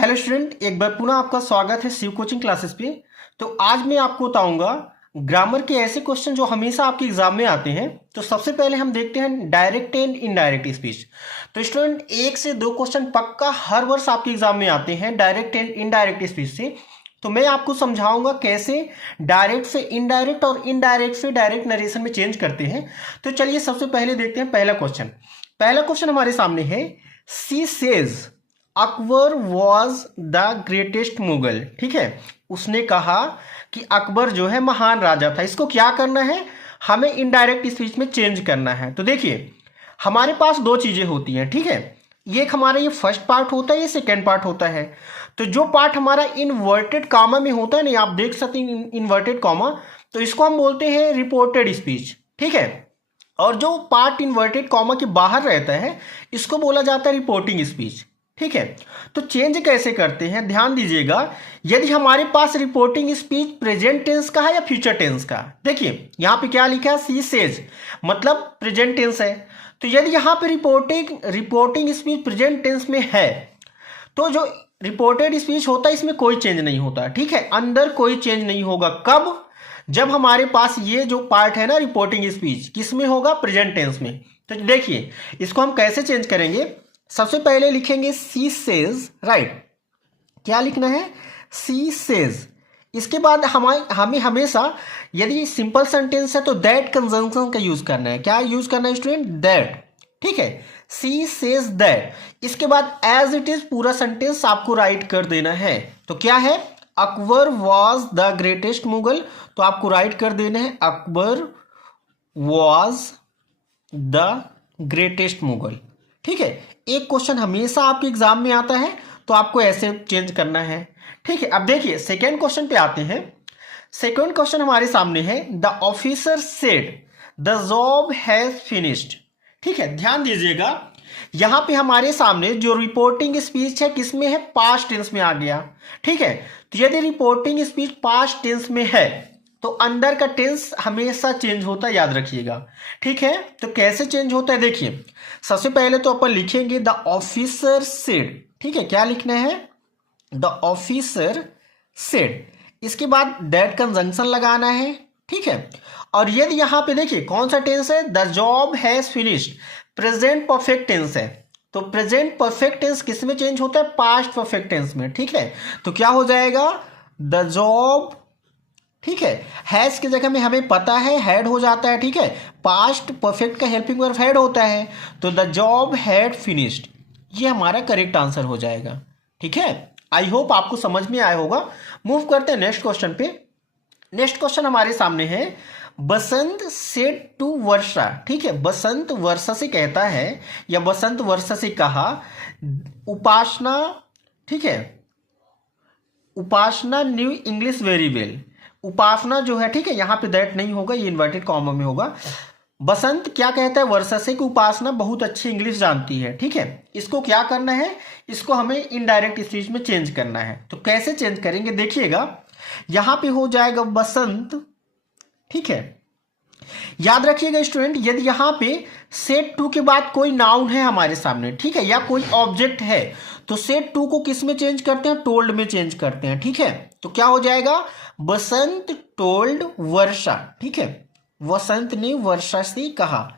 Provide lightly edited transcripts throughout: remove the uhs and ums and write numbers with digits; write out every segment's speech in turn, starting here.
Hello student, एक बार पुनः आपका स्वागत है शिव कोचिंग क्लासेस पे। तो आज मैं आपको बताऊंगा ग्रामर के ऐसे क्वेश्चन जो हमेशा आपके एग्जाम में आते हैं। तो सबसे पहले हम देखते हैं डायरेक्ट एंड इनडायरेक्ट स्पीच। तो स्टूडेंट, एक से दो क्वेश्चन पक्का हर वर्ष आपके एग्जाम में आते हैं डायरेक्ट एंड इनडायरेक्ट स्पीच से। तो मैं आपको समझाऊंगा कैसे डायरेक्ट से इनडायरेक्ट और इनडायरेक्ट से डायरेक्ट नरेशन में चेंज करते हैं। तो चलिए सबसे पहले देखते हैं पहला क्वेश्चन। पहला क्वेश्चन हमारे सामने है, she says Akbar was the greatest Mughal. ठीक है, उसने कहा कि अकबर जो है महान राजा था। इसको क्या करना है, हमें इनडायरेक्ट स्पीच में चेंज करना है। तो देखिए, हमारे पास दो चीजें होती हैं। ठीक है, ये हमारा ये फर्स्ट पार्ट होता है, ये सेकेंड पार्ट होता है। तो जो पार्ट हमारा इन्वर्टेड कॉमा में होता है ना, आप देख सकते हैं इन्वर्टेड कॉमा, तो इसको हम बोलते हैं रिपोर्टेड स्पीच। ठीक है, और जो पार्ट इन्वर्टेड कॉमा के बाहर रहता है इसको बोला जाता है रिपोर्टिंग स्पीच। ठीक है, तो चेंज कैसे करते हैं, ध्यान दीजिएगा। यदि हमारे पास रिपोर्टिंग स्पीच प्रेजेंट टेंस का है या फ्यूचर टेंस का, देखिए यहां पे क्या लिखा है, सी सेज मतलब प्रेजेंट टेंस है। तो यदि यहां पे रिपोर्टिंग स्पीच प्रेजेंट टेंस में है तो जो रिपोर्टेड स्पीच होता है इसमें कोई चेंज नहीं होता। ठीक है, अंदर कोई चेंज नहीं होगा। कब? जब हमारे पास ये जो पार्ट है ना रिपोर्टिंग स्पीच, किस में होगा, प्रेजेंट टेंस में। तो देखिए इसको हम कैसे चेंज करेंगे। सबसे पहले लिखेंगे सी सेज, राइट। क्या लिखना है, सी सेज। इसके बाद हमें हमेशा यदि सिंपल सेंटेंस है तो दैट कंजंक्शन का यूज करना है। क्या यूज करना है स्टूडेंट, दैट। ठीक है, सी सेज दैट। इसके बाद एज इट इज पूरा सेंटेंस आपको राइट कर देना है। तो क्या है, Akbar was the greatest Mughal, तो आपको राइट कर देना है Akbar was the greatest Mughal. ठीक है, एक क्वेश्चन हमेशा आपके एग्जाम में आता है तो आपको ऐसे चेंज करना है। ठीक है, अब देखिए सेकेंड क्वेश्चन पे आते हैं। सेकेंड क्वेश्चन हमारे सामने है, the officer said the job has finished. ठीक है, ध्यान दीजिएगा, यहां पे हमारे सामने जो रिपोर्टिंग स्पीच है किसमें है, पास्ट टेंस में आ गया। ठीक है, तो यदि रिपोर्टिंग स्पीच पास्ट टेंस में है तो अंदर का टेंस हमेशा चेंज होता है, याद रखिएगा। ठीक है, तो कैसे चेंज होता है, देखिए सबसे पहले तो अपन लिखेंगे द ऑफिसर सेड। ठीक है, क्या लिखना है, द ऑफिसर सेड। इसके बाद दैट कंजंक्शन लगाना है। ठीक है, और यदि यहां पे देखिए कौन सा टेंस है, the job has finished, present perfect tense है। तो प्रेजेंट परफेक्ट टेंस किस में चेंज होता है, पास्ट परफेक्ट टेंस में। ठीक है, तो क्या हो जाएगा, द जॉब। ठीक है, हैज की जगह में हमें पता है हैड हो जाता है। ठीक है, पास्ट परफेक्ट का हेल्पिंग वर्ब हैड होता है, तो द जॉब हैड फिनिश्ड, ये हमारा करेक्ट आंसर हो जाएगा। ठीक है, आई होप आपको समझ में आया होगा। मूव करते हैं नेक्स्ट क्वेश्चन पे। नेक्स्ट क्वेश्चन हमारे सामने है, बसंत सेड टू वर्षा। ठीक है, बसंत वर्षा से कहता है या बसंत वर्षा से कहा, उपासना। ठीक है, उपासना न्यू इंग्लिश वेरी वेल। उपासना जो है, ठीक है, यहां पे दैट नहीं होगा, ये इन्वर्टेड कॉमा में होगा। बसंत क्या कहता है वर्षा से कि उपासना बहुत अच्छी इंग्लिश जानती है। ठीक है, इसको क्या करना है, इसको हमें इनडायरेक्ट स्पीच में चेंज करना है। तो कैसे चेंज करेंगे, देखिएगा यहां पे हो जाएगा बसंत। ठीक है, याद रखिएगा स्टूडेंट, यदि यहां पे सेट टू के बाद कोई नाउन है हमारे सामने, ठीक है, या कोई ऑब्जेक्ट है, तो सेट टू को किस में चेंज करते हैं, टोल्ड में चेंज करते हैं। ठीक है, तो क्या हो जाएगा, बसंत टोल्ड वर्षा। ठीक है, वसंत ने वर्षा से कहा।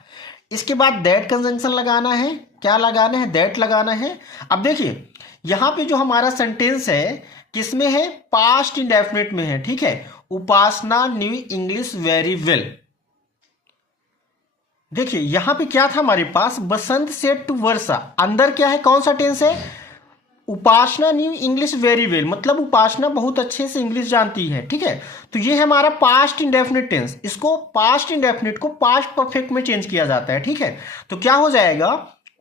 इसके बाद दैट कंजंक्शन लगाना है। क्या लगाना है, दैट लगाना है। अब देखिए यहां पे जो हमारा सेंटेंस है किसमें है, पास्ट इंडेफिनिट में है। ठीक है, उपासना न्यू इंग्लिश वेरी वेल। देखिए यहां पे क्या था हमारे पास, बसंत सेड टू वर्षा, अंदर क्या है, कौन सा टेंस है, उपासना न्यू इंग्लिश वेरी वेल, मतलब उपासना बहुत अच्छे से इंग्लिश जानती है। ठीक है, तो ये है हमारा पास्ट इंडेफिनिट टेंस। इसको पास्ट इंडेफिनिट को पास्ट परफेक्ट में चेंज किया जाता है। ठीक है, तो क्या हो जाएगा,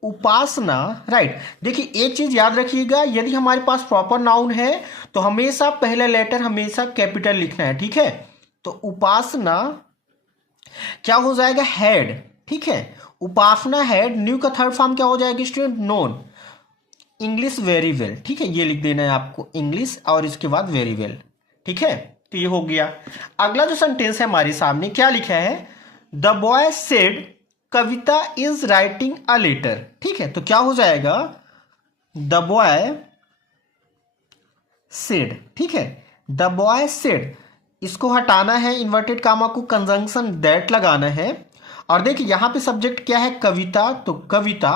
उपासना, राइट। देखिए एक चीज याद रखिएगा, यदि हमारे पास प्रॉपर नाउन है तो हमेशा पहला लेटर हमेशा कैपिटल लिखना है। ठीक है, तो उपासना क्या हो जाएगा, हैड। ठीक है, उपासना हैड, न्यू का थर्ड फॉर्म क्या हो जाएगा student, known English very well. ठीक है, ये लिख देना है आपको, इंग्लिश और इसके बाद वेरी वेल। ठीक है, तो ये हो गया। अगला जो सेंटेंस है हमारे सामने, क्या लिखा है, the boy said Kavita is writing a letter. ठीक है, तो क्या हो जाएगा, द बॉय सेड, ठीक है, द बॉय सेड, इसको हटाना है, इन्वर्टेड कामा को कंजंक्शन दैट लगाना है। और देखिए यहाँ पे सब्जेक्ट क्या है, कविता, तो कविता।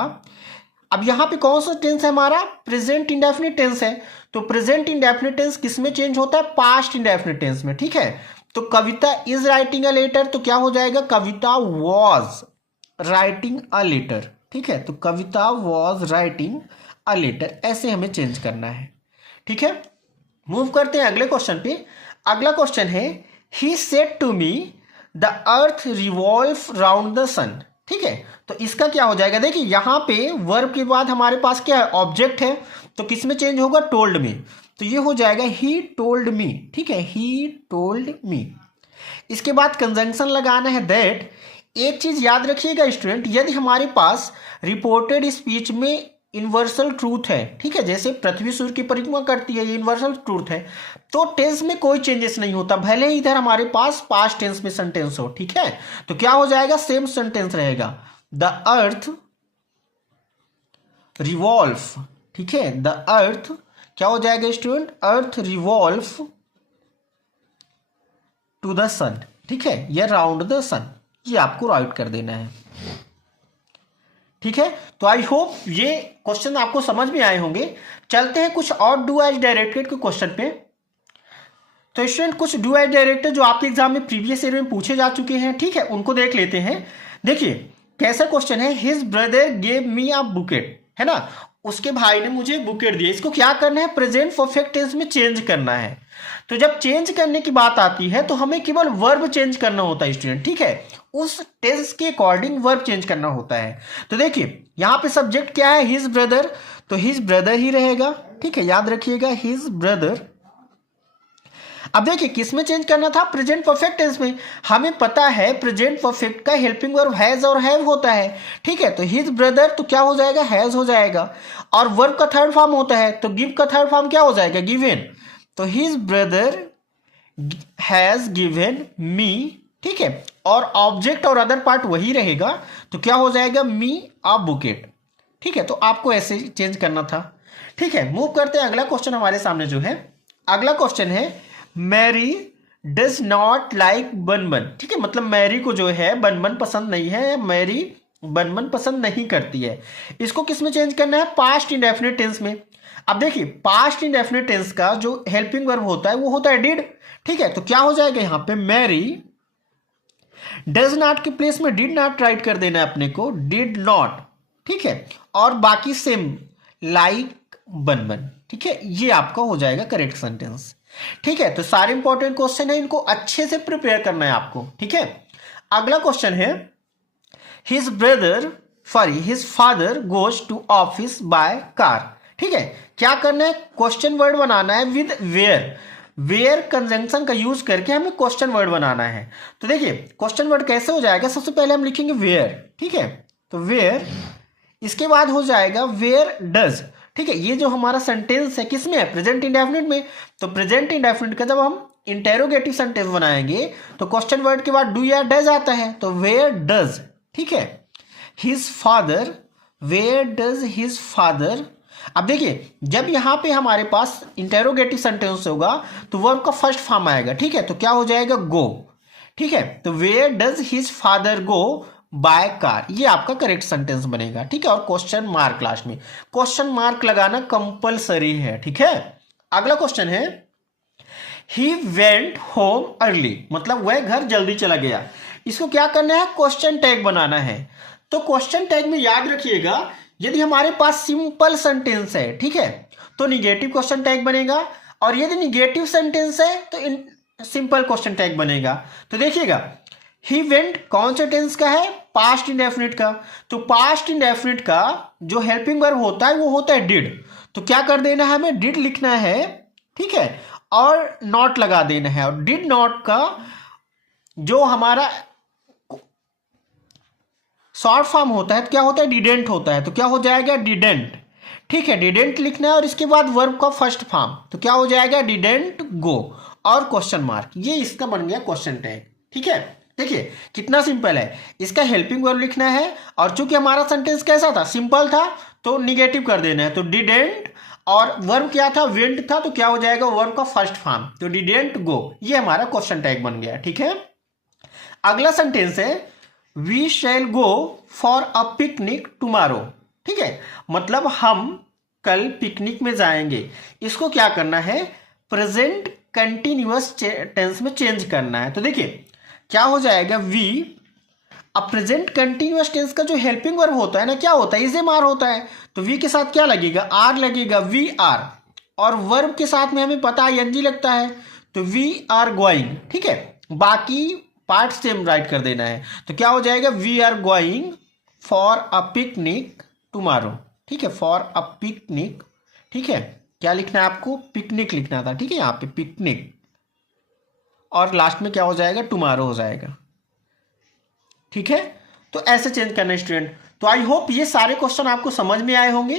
अब यहाँ पे कौन सा टेंस है हमारा, प्रेजेंट इंडेफिनिट टेंस है। तो प्रेजेंट इंडेफिनिट टेंस किस में चेंज होता है, पास्ट इंडेफिनिट टेंस में, ठीक है। तो कविता इज राइटिंग अ लेटर, तो क्या हो जाएगा, कविता वॉज राइटिंग अ लेटर, ठीक है। तो कविता वॉज राइटिंग अ लेटर, ऐसे हमें चेंज करना है, ठीक है। मूव करते हैं अगले क्वेश्चन पे। अगला क्वेश्चन है, he said to me the earth revolve round the sun, ठीक है। तो इसका क्या हो जाएगा, देखिए यहाँ पे वर्ब के बाद हमारे पास क्या है, ऑब्जेक्ट है, तो किस में चेंज होगा, टोल्ड मी। तो ये हो जाएगा ही टोल्ड मी, ठीक है, ही टोल्ड मी। इसके बाद कंजंक्शन लगाना है दैट। एक चीज याद रखिएगा स्टूडेंट, यदि हमारे पास रिपोर्टेड स्पीच में यूनिवर्सल ट्रूथ है, ठीक है, जैसे पृथ्वी सूर्य की परिक्रमा करती है, ये यूनिवर्सल ट्रूथ है, तो टेंस में कोई चेंजेस नहीं होता, भले ही इधर हमारे पास पास्ट टेंस में सेंटेंस हो, ठीक है। तो क्या हो जाएगा, सेम सेंटेंस रहेगा, द अर्थ रिवॉल्व, ठीक है, द अर्थ क्या हो जाएगा student, earth revolve to the sun, ठीक है, या राउंड द सन, ये आपको राइट कर देना है, ठीक है। तो आई होप ये क्वेश्चन आपको समझ में आए होंगे। चलते हैं कुछ और डू एज डायरेक्टेड के क्वेश्चन पे। तो स्टूडेंट कुछ डू एज डायरेक्टेड जो आपके एग्जाम में प्रीवियस ईयर में पूछे जा चुके हैं, ठीक है, उनको देख लेते हैं। देखिए कैसा क्वेश्चन है, हिज ब्रदर गेव मी अ बुकेट, है ना, उसके भाई ने मुझे बुकेट दिया। इसको क्या करना है, प्रेजेंट परफेक्ट टेंस में चेंज करना है। तो जब चेंज करने की बात आती है तो हमें केवल वर्ब चेंज करना होता है स्टूडेंट, ठीक है, उस टेंस के अकॉर्डिंग वर्ब चेंज करना होता है। तो देखिए यहाँ पे सब्जेक्ट क्या है, हिज ब्रदर, तो हिज ब्रदर ही रहेगा, ठीक है, याद रखिएगा हिज ब्रदर। अब देखिए किस में चेंज करना था, प्रेजेंट परफेक्ट टेंस में। हमें पता है प्रेजेंट परफेक्ट का हेल्पिंग वर्ब हैज और हैव होता है, ठीक है। तो हिज ब्रदर तो क्या हो जाएगा, हैज हो जाएगा। और वर्ब का थर्ड फॉर्म होता है, तो गिव का थर्ड फॉर्म क्या हो जाएगा, गिवन। तो his brother has given me, ठीक है, और ऑब्जेक्ट और अदर पार्ट वही रहेगा, तो क्या हो जाएगा, मी अ बुकेट, ठीक है। तो आपको ऐसे चेंज करना था, ठीक है। मूव करते हैं, अगला क्वेश्चन हमारे सामने जो है, अगला क्वेश्चन है, मैरी डज नॉट लाइक बनबन, ठीक है, मतलब मैरी को जो है बनबन पसंद नहीं है, मैरी बनबन पसंद नहीं करती है। इसको किस में चेंज करना है, पास्ट इंडेफिनिट टेंस में। अब देखिए पास्ट इंडेफिनिट टेंस का जो हेल्पिंग वर्ब होता है वो होता है डिड, ठीक है। तो क्या हो जाएगा यहाँ पे, मैरी डज नॉट के प्लेस में डिड नॉट राइट कर देना है अपने को, डिड नॉट, ठीक है, और बाकी सेम लाइक बनबन, ठीक है, ये आपका हो जाएगा करेक्ट सेंटेंस, ठीक है। तो सारे इंपॉर्टेंट क्वेश्चन है, इनको अच्छे से प्रिपेयर करना है आपको, ठीक है। अगला क्वेश्चन है, his brother sorry his father goes to office by car, ठीक है। क्या करना है, क्वेश्चन वर्ड बनाना है विद वेयर, वेयर कंजंक्शन का यूज करके हमें क्वेश्चन वर्ड बनाना है। तो देखिए क्वेश्चन वर्ड कैसे हो जाएगा, सबसे पहले हम लिखेंगे वेयर, ठीक है, तो वेयर, इसके बाद हो जाएगा वेयर डज, ठीक है। ये जो हमारा सेंटेंस है किसमें है, प्रेजेंट इंडेफिनिट में। तो प्रेजेंट इंडेफिनिट का जब हम इंटेरोगेटिव सेंटेंस बनाएंगे तो क्वेश्चन वर्ड के बाद डू या डज आता है, तो वेयर डज, ठीक है, his father, where does his father. अब देखिए जब यहां पे हमारे पास इंटेरोगेटिव सेंटेंस होगा तो वर्ब का फर्स्ट फॉर्म आएगा, ठीक है, तो क्या हो जाएगा, गो, ठीक है। तो where does his father go by car, ये आपका करेक्ट सेंटेंस बनेगा, ठीक है। और क्वेश्चन मार्क लास्ट में, क्वेश्चन मार्क लगाना कंपलसरी है, ठीक है। अगला क्वेश्चन है, ही वेंट होम अर्ली, मतलब वह घर जल्दी चला गया। इसको क्या करना है, क्वेश्चन टैग बनाना है। तो क्वेश्चन टैग में याद रखिएगा, यदि हमारे पास सिंपल सेंटेंस है, ठीक है, तो निगेटिव क्वेश्चन टैग बनेगा, और यदि निगेटिव सेंटेंस है तो सिंपल क्वेश्चन टैग बनेगा। तो देखिएगा ही वेंट कौन से टेंस का है, पास्ट इंडेफिनिट का। तो पास्ट इंडेफिनिट का जो हेल्पिंग वर्ब होता है वो होता है डिड, तो क्या कर देना है, हमें डिड लिखना है, ठीक है, और नॉट लगा देना है। और डिड नॉट का जो हमारा शॉर्ट फॉर्म होता है तो क्या होता है, डिडेंट होता है, तो क्या हो जाएगा, डिडेंट, ठीक है, डिडेंट लिखना है। और इसके बाद वर्ब का फर्स्ट फॉर्म, तो क्या हो जाएगा, डिडेंट गो, और क्वेश्चन मार्क, ये इसका बन गया क्वेश्चन टैग, ठीक है। देखिए कितना सिंपल है, इसका हेल्पिंग वर्ब लिखना है, और चूंकि हमारा सेंटेंस कैसा था, सिंपल था, तो निगेटिव कर देना है, तो डिडेंट और वर्ब क्या था, वेंट था, तो क्या हो जाएगा वर्ब का फर्स्ट फॉर्म, तो डिडेंट गो। ये हमारा क्वेश्चन टैग बन गया। ठीक है, अगला सेंटेंस है we shall go for a picnic tomorrow. ठीक है, मतलब हम कल पिकनिक में जाएंगे। इसको क्या करना है, प्रेजेंट कंटिन्यूअस टेंस में चेंज करना है। तो देखिए क्या हो जाएगा, वी, अब प्रेजेंट कंटिन्यूअस टेंस का जो हेल्पिंग वर्ब होता है ना, क्या होता है, इज एम आर होता है। तो वी के साथ क्या लगेगा, आर लगेगा, वी आर, और वर्ब के साथ में हमें पता है एनजी लगता है, तो वी आर गोइंग। ठीक है, बाकी पार्ट सेम राइट कर देना है। तो क्या हो जाएगा, we are going for a picnic tomorrow. ठीक है, फॉर अ पिकनिक। ठीक है, क्या लिखना है आपको, पिकनिक लिखना था। ठीक है, यहाँ पे पिकनिक, और लास्ट में क्या हो जाएगा, टुमारो हो जाएगा। ठीक है, तो ऐसे चेंज करना है स्टूडेंट। तो आई होप ये सारे क्वेश्चन आपको समझ में आए होंगे।